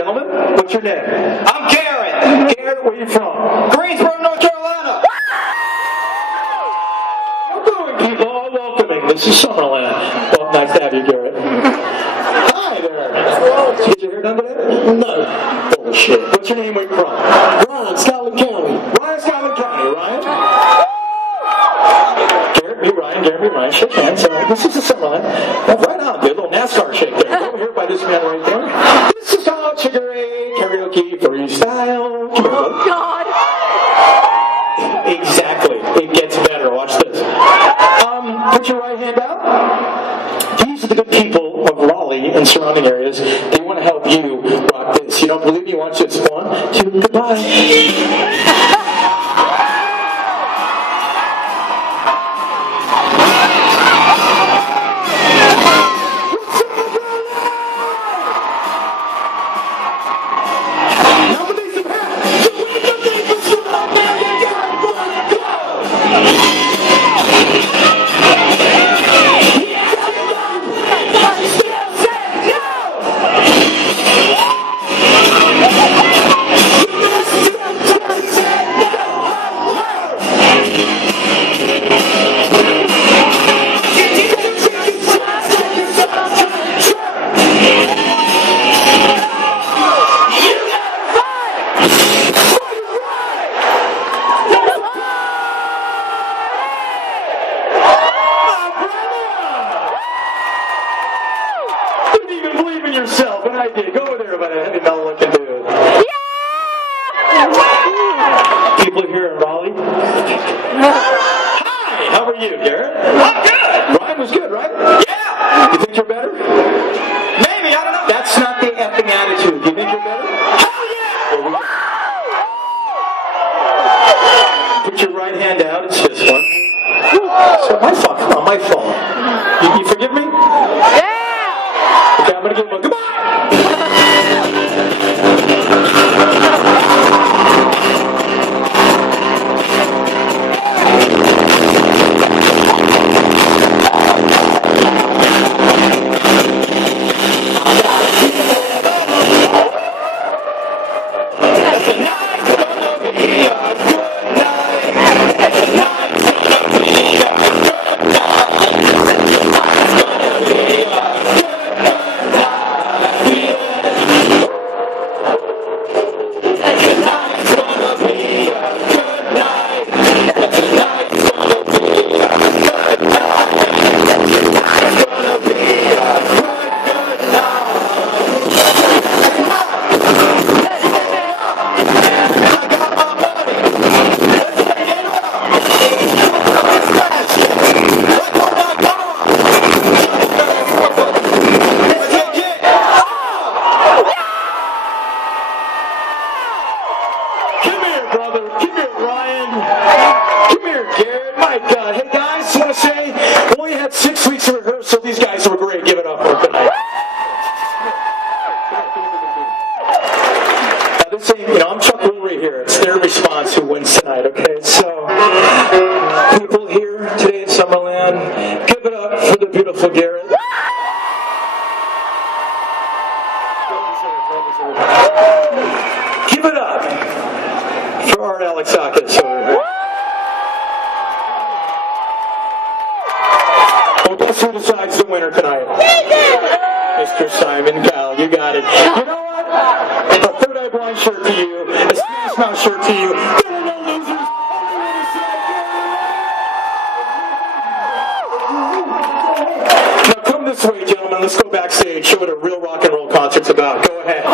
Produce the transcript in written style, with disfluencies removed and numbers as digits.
gentleman. What's your name? I'm Garrett. Garrett, where are you from? Greensboro, North Carolina. Welcoming people, all welcoming. This is Summerland. Well, nice to have you, Garrett. Hi there. Did you get your hair done today? No. Bullshit. What's your name? Where you from? Ryan, Scotland County. Ryan, Scotland County. Ryan? Garrett, me, Ryan. Garrett, me, Ryan. Shake hands. This is the Summerland. Right on, dude. A little NASCAR shake there. Over here by this man right there. This is how Sugar Ray Karaoke Freestyle. Oh, God. Exactly. It gets better. Watch this. Put your right hand out. These are the good people of Raleigh and surrounding areas. They want to help you rock this. You don't believe me? Watch this. 1, 2, goodbye. Yourself, and I did. Go over there about a heavy metal looking dude. Yeah! People here in Raleigh. Hi, how are you, Garrett? I'm good. Ryan was good, right? Yeah. You think you're better? Maybe, I don't know. That's not the effing attitude. You think you're better? Hell yeah. Put your right hand out. It's this one. So my fault. Come on, my fault. You forgive me? Yeah! Okay, I'm gonna give him a goodbye. I'm Chuck Woolery here. It's their response who wins tonight, okay? So, people here today in Summerland, give it up for the beautiful Garrett. Give it up for Art Alexakis over here. Well, guess who decides the winner tonight? Mr. Simon Cowell, you got it. You know what? A Third Eye Blind shirt to you, a Smash Mouth shirt to you. There are no losers. Now come this way, gentlemen. Let's go backstage. Show what a real rock and roll concert's about. Go ahead.